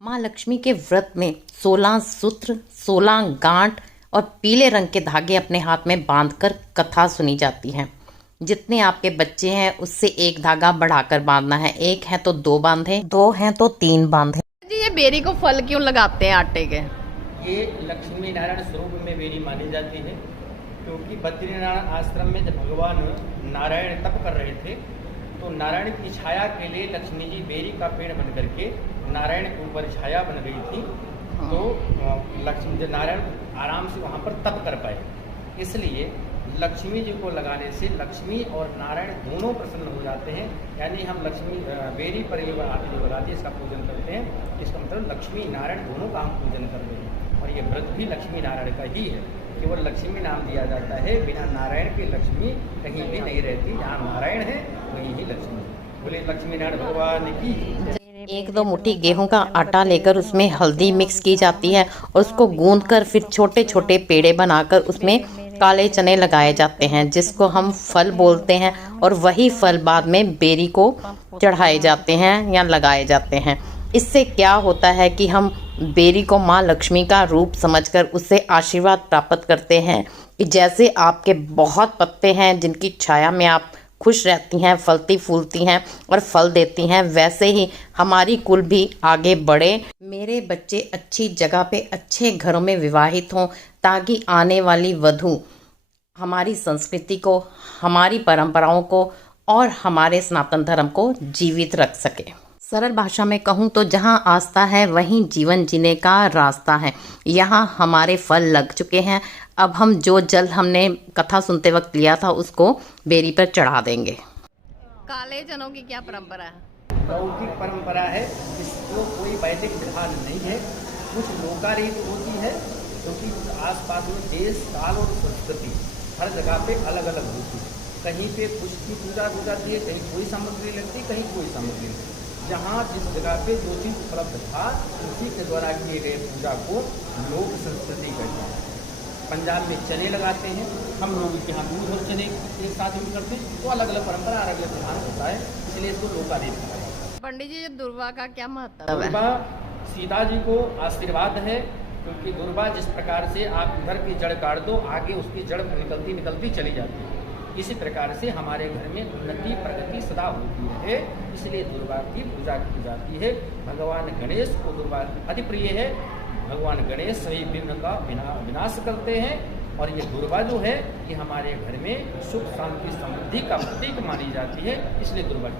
माँ लक्ष्मी के व्रत में 16 सूत्र, 16 गांठ और पीले रंग के धागे अपने हाथ में बांधकर कथा सुनी जाती है। जितने आपके बच्चे हैं उससे एक धागा बढ़ाकर बांधना है। एक है तो 2 बांधे, 2 हैं तो 3 बांधे। जी, ये बेरी को फल क्यों लगाते हैं आटे के? ये लक्ष्मी नारायण स्वरूप में बेरी मानी जाती है, क्योंकि बद्रीनारायण आश्रम में जब भगवान नारायण तप कर रहे थे तो नारायण की छाया के लिए लक्ष्मी जी बेरी का पेड़ बन करके नारायण के ऊपर छाया बन गई थी। तो लक्ष्मी नारायण आराम से वहाँ पर तप कर पाए, इसलिए लक्ष्मी जी को लगाने से लक्ष्मी और नारायण दोनों प्रसन्न हो जाते हैं। यानी हम लक्ष्मी बेरी पर ये आटे जो लगाते हैं इसका पूजन करते हैं, इसका मतलब लक्ष्मी नारायण दोनों का हम पूजन करते हैं। और ये व्रत भी लक्ष्मी नारायण का ही है, केवल लक्ष्मी नाम दिया जाता है। बिना नारायण के लक्ष्मी कहीं भी नहीं रहती, जहाँ नारायण है वहीं ही लक्ष्मी। बोले लक्ष्मी नारायण भगवान की। 1-2 मुट्ठी गेहूं का आटा लेकर उसमें हल्दी मिक्स की जाती है और उसको गूंदकर फिर छोटे छोटे पेड़े बनाकर उसमें काले चने लगाए जाते हैं, जिसको हम फल बोलते हैं। और वही फल बाद में बेरी को चढ़ाए जाते हैं या लगाए जाते हैं। इससे क्या होता है कि हम बेरी को माँ लक्ष्मी का रूप समझकर उससे आशीर्वाद प्राप्त करते हैं कि जैसे आपके बहुत पत्ते हैं जिनकी छाया में आप खुश रहती हैं, फलती फूलती हैं और फल देती हैं, वैसे ही हमारी कुल भी आगे बढ़े। मेरे बच्चे अच्छी जगह पे अच्छे घरों में विवाहित हों, ताकि आने वाली वधू हमारी संस्कृति को, हमारी परंपराओं को और हमारे सनातन धर्म को जीवित रख सके। सरल भाषा में कहूँ तो जहाँ आस्था है वहीं जीवन जीने का रास्ता है। यहाँ हमारे फल लग चुके हैं, अब हम जो जल हमने कथा सुनते वक्त लिया था उसको बेरी पर चढ़ा देंगे। काले चनों की क्या परंपरा है? लौकिक परंपरा है, इसको कोई वैदिक विधान नहीं है। कुछ लोकारीत होती है, क्योंकि आसपास में देश काल और संस्कृति हर जगह पे अलग अलग होती है। कहीं पे कुछ की पूजा हो जाती है, कहीं कोई सामग्री लगती है, कहीं कोई सामग्री लगती है। जहाँ जिस जगह पे जो चीज़ उपलब्ध था उसी के द्वारा किए गए पूजा को लोक संस्कृति कहते हैं। पंजाब में चने लगाते हैं, हम लोग के यहाँ दूध और चने एक साथ यूज करते हैं। तो अलग अलग परंपरा, अलग अलग विधान होता है, इसलिए इसको लोकादेश कहा जाता है। पंडित जी, दुर्वा का क्या महत्व है? दुर्वा सीता जी को आशीर्वाद है, क्योंकि दुर्वा जिस प्रकार से आप इधर की जड़ काट दो, आगे उसकी जड़ निकलती निकलती चली जाती है। इसी प्रकार से हमारे घर में उन्नति प्रगति सदा होती है, इसलिए दुर्वा की पूजा की जाती है। भगवान गणेश को दुर्वा अति प्रिय है। भगवान गणेश सभी विघ्न का विनाश करते हैं। और ये दुर्वा जो है ये हमारे घर में सुख शांति समृद्धि का प्रतीक मानी जाती है, इसलिए दुर्वा